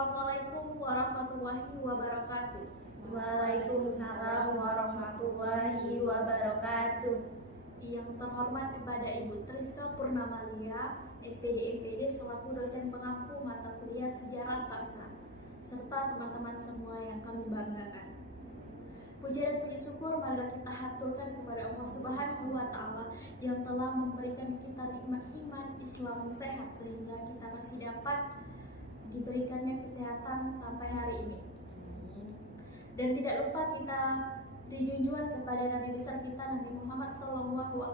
Assalamualaikum warahmatullahi wabarakatuh. Waalaikumsalam warahmatullahi wabarakatuh. Yang terhormat kepada Ibu Triska Purnamalia, SPD MPD selaku dosen pengampu mata kuliah Sejarah Sastra, serta teman-teman semua yang kami banggakan. Puja dan puji syukur marilah kita haturkan kepada Allah Subhanahu wa Ta'ala yang telah memberikan kita nikmat iman Islam sehat sehingga kita masih dapat diberikannya kesehatan sampai hari ini. Dan tidak lupa kita dijunjungan kepada Nabi besar kita Nabi Muhammad SAW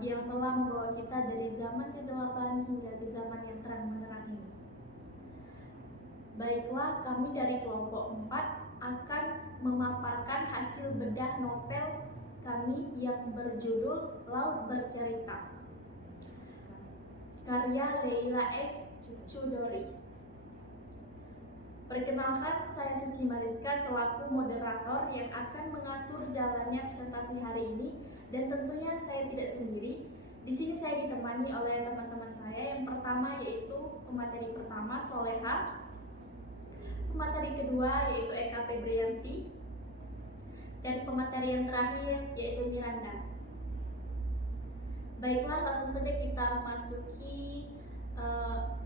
yang telah membawa kita dari zaman kegelapan hingga ke zaman yang terang benderang ini. Baiklah, kami dari kelompok 4 akan memaparkan hasil bedah novel kami yang berjudul Laut Bercerita, karya Leila S. Chudori. Perkenalkan, saya Suci Mariska selaku moderator yang akan mengatur jalannya presentasi hari ini, dan tentunya saya tidak sendiri. Di sini saya ditemani oleh teman-teman saya. Yang pertama yaitu pemateri pertama Soleha, pemateri kedua yaitu Eka Febrianti, dan pemateri yang terakhir yaitu Miranda. Baiklah, langsung saja kita memasuki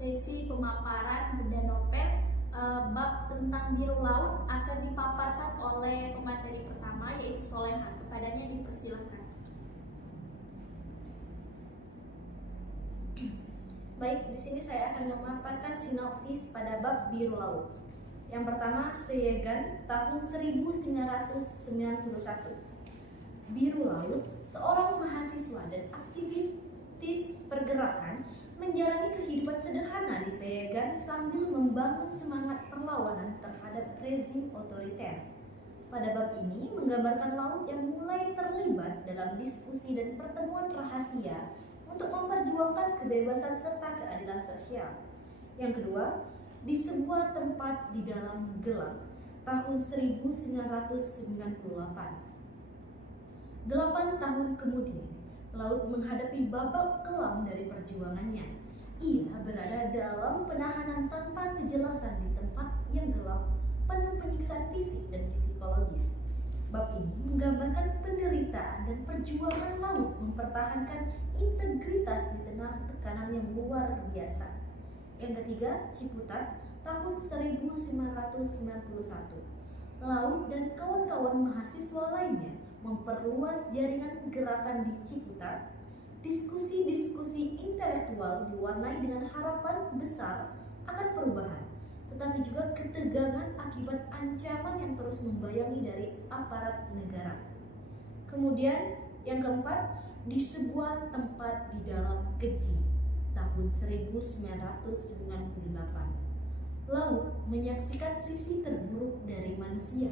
sesi pemaparan bedah novel. Bab tentang biru laut akan dipaparkan oleh pemateri pertama yaitu Soleha. Kepadanya dipersilahkan. Baik, di sini saya akan memaparkan sinopsis pada bab biru laut. Yang pertama, Seyegan tahun 1991. Biru laut, seorang mahasiswa dan aktivis pergerakan menjalani kehidupan sederhana di Seyegan sambil membangun semangat perlawanan terhadap rezim otoriter. Pada bab ini menggambarkan laut yang mulai terlibat dalam diskusi dan pertemuan rahasia untuk memperjuangkan kebebasan serta keadilan sosial. Yang kedua, di sebuah tempat di dalam gelap tahun 1998. 8 tahun kemudian, laut menghadapi babak kelam dari perjuangannya. Ia berada dalam penahanan tanpa kejelasan di tempat yang gelap, penuh penyiksaan fisik dan psikologis. Bab ini menggambarkan penderitaan dan perjuangan laut mempertahankan integritas di tengah tekanan yang luar biasa. Yang ketiga, Ciputat tahun 1991. Laut dan kawan-kawan mahasiswa lainnya memperluas jaringan gerakan di Ciputat. Diskusi-diskusi intelektual diwarnai dengan harapan besar akan perubahan, tetapi juga ketegangan akibat ancaman yang terus membayangi dari aparat negara. Kemudian yang keempat, di sebuah tempat di dalam keji tahun 1998. Laut menyaksikan sisi terburuk dari manusia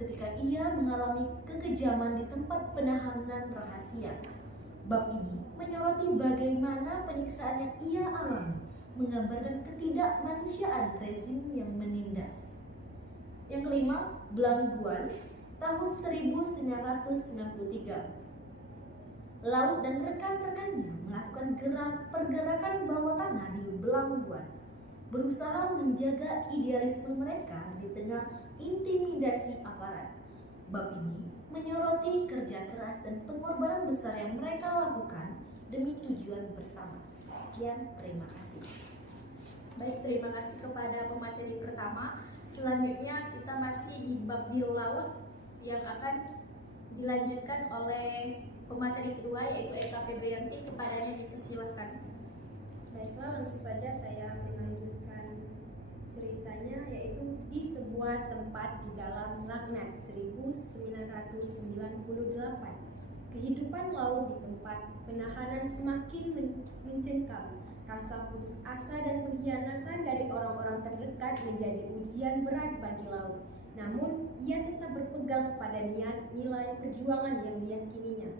ketika ia mengalami kekejaman di tempat penahanan rahasia. Bab ini menyoroti bagaimana penyiksaan yang ia alami menggambarkan ketidakmanusiaan rezim yang menindas. Yang kelima, Blangguan tahun 1993. Laut dan rekan-rekannya melakukan pergerakan bawah tanah di Blangguan, berusaha menjaga idealisme mereka di tengah intimidasi aparat. Bab ini menyoroti kerja keras dan pengorbanan besar yang mereka lakukan demi tujuan bersama. Sekian, terima kasih. Baik, terima kasih kepada pemateri pertama. Selanjutnya kita masih di bab biru laut yang akan dilanjutkan oleh pemateri kedua yaitu Eka Febrianti. Kepadanya dipersilakan. Baiklah, langsung saja saya melanjutkan ceritanya, yaitu di sebuah tempat di dalam Laknat 1998. Kehidupan laut di tempat penahanan semakin mencengkam. Rasa putus asa dan pengkhianatan dari orang-orang terdekat menjadi ujian berat bagi laut. Namun, ia tetap berpegang pada nilai perjuangan yang diyakininya.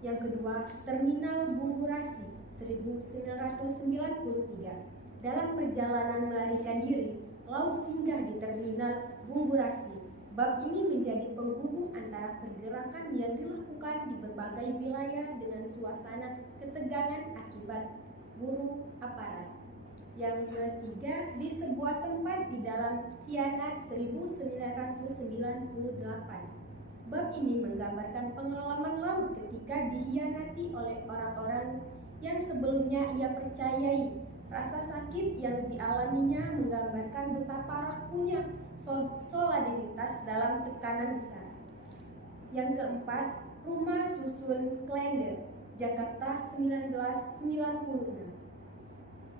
Yang kedua, Terminal Bungurasi 1993. Dalam perjalanan melarikan diri, laut singgah di Terminal Bungurasi. Bab ini menjadi penghubung antara pergerakan yang dilakukan di berbagai wilayah dengan suasana ketegangan akibat buruh aparat. Yang ketiga, di sebuah tempat di dalam Khianat 1998. Bab ini menggambarkan pengalaman Laut ketika dikhianati oleh orang-orang yang sebelumnya ia percayai. Rasa sakit yang dialaminya menggambarkan betapa rapuhnya solidaritas dalam tekanan besar. Yang keempat, Rumah Susun Klender, Jakarta 1996.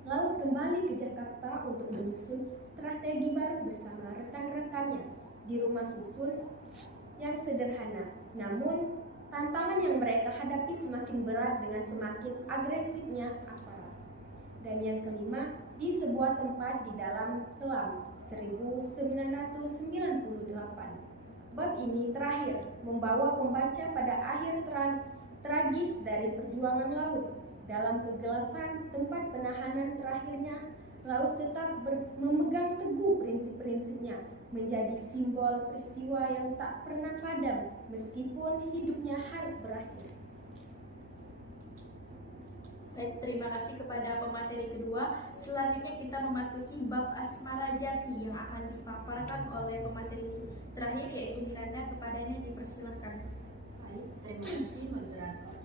Laut kembali ke Jakarta untuk menyusun strategi baru bersama rekan-rekannya di rumah susun yang sederhana. Namun, tantangan yang mereka hadapi semakin berat dengan semakin agresifnya aparat. Dan yang kelima, di sebuah tempat di dalam Kelam 1998. Bab ini terakhir membawa pembaca pada akhir tragis dari perjuangan Laut. Dalam kegelapan tempat penahanan terakhirnya, Laut tetap memegang teguh prinsip-prinsipnya, menjadi simbol peristiwa yang tak pernah padam meskipun hidupnya harus berakhir. Baik, terima kasih kepada pemateri kedua. Selanjutnya kita memasuki bab asmara jati yang akan dipaparkan oleh pemateri terakhir, yaitu Miranda. Kepadanya dipersilakan. Baik, terima kasih moderator.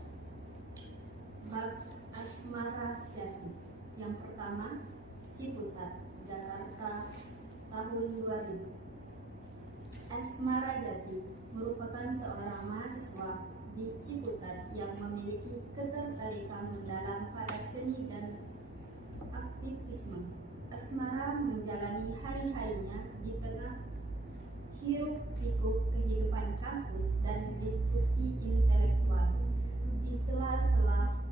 Bab asmara jati. Yang pertama, Ciputat, Jakarta, tahun 2000. Asmara Jati merupakan seorang mahasiswa di Ciputat yang memiliki ketertarikan dalam pada seni dan aktivisme. Asmara menjalani hari-harinya di tengah hiruk-pikuk kehidupan kampus dan diskusi intelektual. Di sela-sela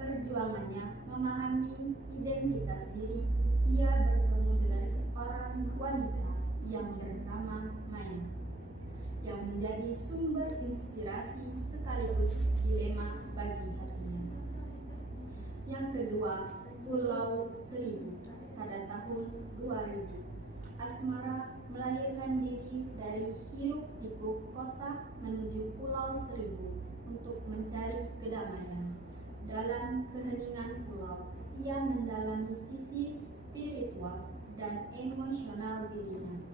perjuangannya memahami identitas diri, ia bertemu dengan seorang wanita yang bernama Maya, yang menjadi sumber inspirasi sekaligus dilema bagi hatinya. Yang kedua, Pulau Seribu. Pada tahun 2000, Asmara melahirkan diri dari hiruk-pikuk kota menuju Pulau Seribu untuk mencari kedamaian. Dalam keheningan pulau, ia mendalami sisi spiritual dan emosional dirinya.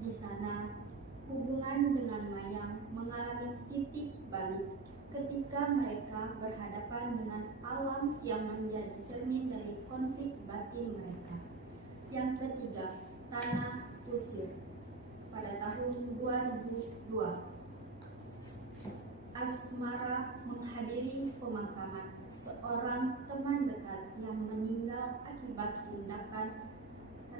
Di sana, hubungan dengan Mayang mengalami titik balik ketika mereka berhadapan dengan alam yang menjadi cermin dari konflik batin mereka. Yang ketiga, Tanah Kusir. Pada tahun 2002, Asmara menghadiri pemakaman seorang teman dekat yang meninggal akibat tindakan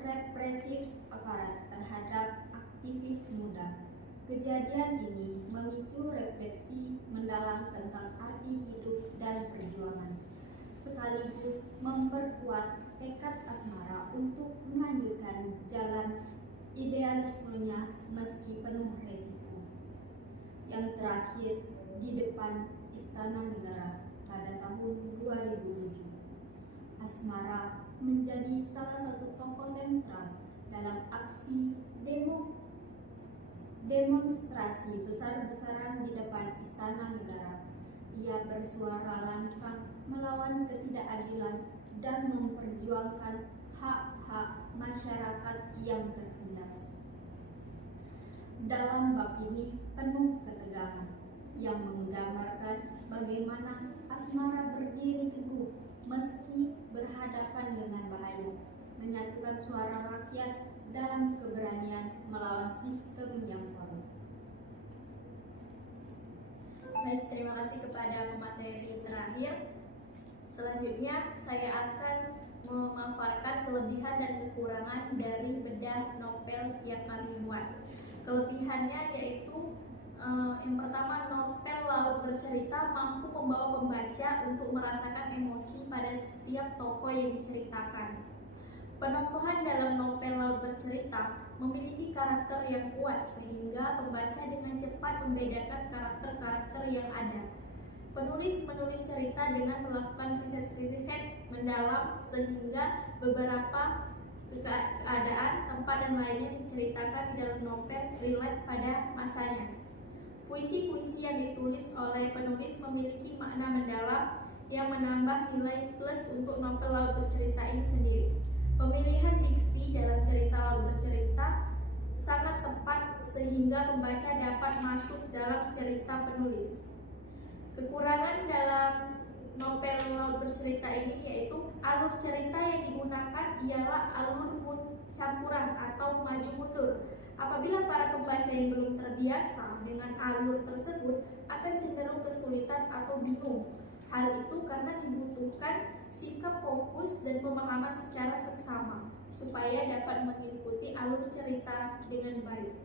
represif aparat terhadap aktivis muda. Kejadian ini memicu refleksi mendalam tentang arti hidup dan perjuangan, sekaligus memperkuat tekad Asmara untuk melanjutkan jalan idealismenya meski penuh resiko. Yang terakhir, di depan Istana Negara pada tahun 2007, Asmara menjadi salah satu tokoh sentral dalam aksi demonstrasi besar-besaran di depan Istana Negara. Ia bersuara lantang melawan ketidakadilan dan memperjuangkan hak-hak masyarakat yang tertindas. Dalam bab ini penuh ketegangan yang menggambarkan bagaimana Asmara berdiri teguh meski berhadapan dengan bahaya, menyatukan suara rakyat dalam keberanian melawan sistem yang korup. Baik, terima kasih kepada pemateri terakhir. Selanjutnya saya akan memaparkan kelebihan dan kekurangan dari bedah novel yang kami buat. Kelebihannya yaitu yang pertama, novel Laut Bercerita mampu membawa pembaca untuk merasakan emosi pada setiap tokoh yang diceritakan. Penokohan dalam novel Laut Bercerita memiliki karakter yang kuat sehingga pembaca dengan cepat membedakan karakter-karakter yang ada. Penulis menulis cerita dengan melakukan riset mendalam sehingga beberapa keadaan, tempat dan lainnya diceritakan di dalam novel relate pada masanya. Puisi-puisi yang ditulis oleh penulis memiliki makna mendalam yang menambah nilai plus untuk novel Laut Bercerita ini sendiri. Pemilihan diksi dalam cerita Laut Bercerita sangat tepat sehingga pembaca dapat masuk dalam cerita penulis. Kekurangan dalam novel Laut Bercerita ini yaitu alur cerita yang digunakan ialah alur campuran atau maju mundur. Apabila para pembaca yang belum terbiasa dengan alur tersebut akan cenderung kesulitan atau bingung. Hal itu karena dibutuhkan sikap fokus dan pemahaman secara seksama supaya dapat mengikuti alur cerita dengan baik.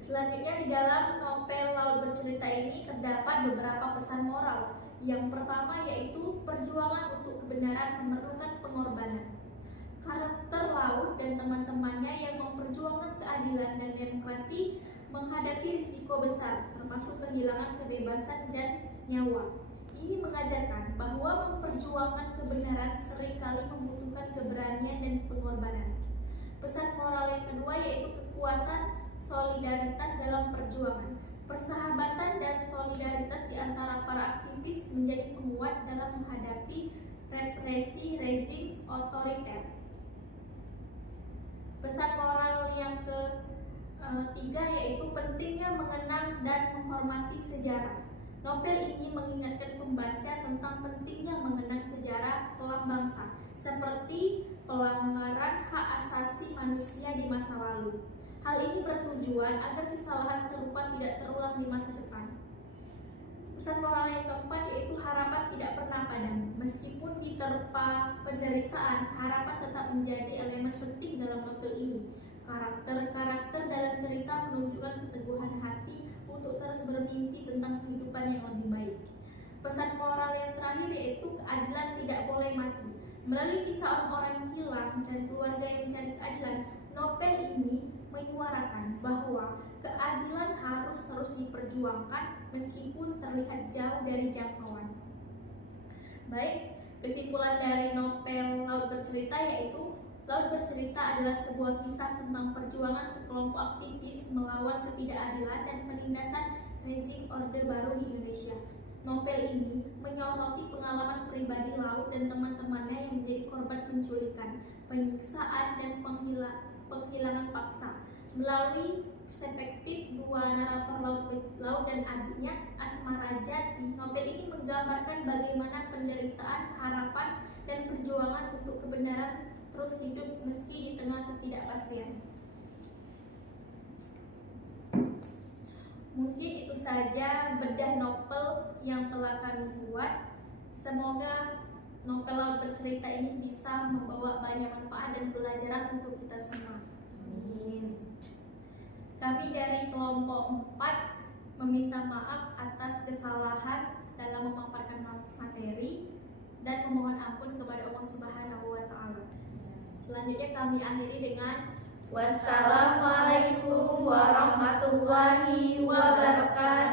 Selanjutnya di dalam novel Laut Bercerita ini terdapat beberapa pesan moral. Yang pertama yaitu perjuangan untuk kebenaran memerlukan pengorbanan. Karakter Laut dan teman-temannya yang memperjuangkan keadilan dan demokrasi menghadapi risiko besar, termasuk kehilangan kebebasan dan nyawa. Ini mengajarkan bahwa memperjuangkan kebenaran seringkali membutuhkan keberanian dan pengorbanan. Pesan moral yang kedua yaitu kekuatan solidaritas dalam perjuangan. Persahabatan dan solidaritas di antara para aktivis menjadi penguat dalam menghadapi represi rezim otoriter. Pesan moral yang ketiga yaitu pentingnya mengenang dan menghormati sejarah. Novel ini mengingatkan pembaca tentang pentingnya mengenang sejarah kelam bangsa, seperti pelanggaran hak asasi manusia di masa lalu. Hal ini bertujuan agar kesalahan serupa tidak terulang di masa depan. Pesan moral yang keempat yaitu harapan tidak pernah padam. Meskipun diterpa penderitaan, harapan tetap menjadi elemen penting dalam novel ini. Karakter-karakter dalam cerita menunjukkan keteguhan hati untuk terus bermimpi tentang kehidupan yang lebih baik. Pesan moral yang terakhir yaitu keadilan tidak boleh mati. Melalui kisah orang-orang yang hilang dan keluarga yang mencari keadilan, novel ini menyuarakan bahwa keadilan harus terus diperjuangkan meskipun terlihat jauh dari jangkauan. Baik, kesimpulan dari novel Laut Bercerita yaitu Laut Bercerita adalah sebuah kisah tentang perjuangan sekelompok aktivis melawan ketidakadilan dan penindasan rezim Orde Baru di Indonesia. Novel ini menyoroti pengalaman pribadi Laut dan teman-temannya yang menjadi korban penculikan, penyiksaan, dan penghilangan paksa. Melalui perspektif dua narator Laut dan adiknya Asmara Jati, novel ini menggambarkan bagaimana penderitaan, harapan, dan perjuangan untuk kebenaran terus hidup meski di tengah ketidakpastian. Mungkin itu saja bedah novel yang telah kami buat. Semoga novel Laut Bercerita ini bisa membawa banyak manfaat dan pelajaran untuk kita semua. Amin. Kami dari kelompok 4 meminta maaf atas kesalahan dalam memaparkan materi dan memohon ampun kepada Allah Subhanahu wa Ta'ala. Selanjutnya kami akhiri dengan Wassalamualaikum warahmatullahi wabarakatuh.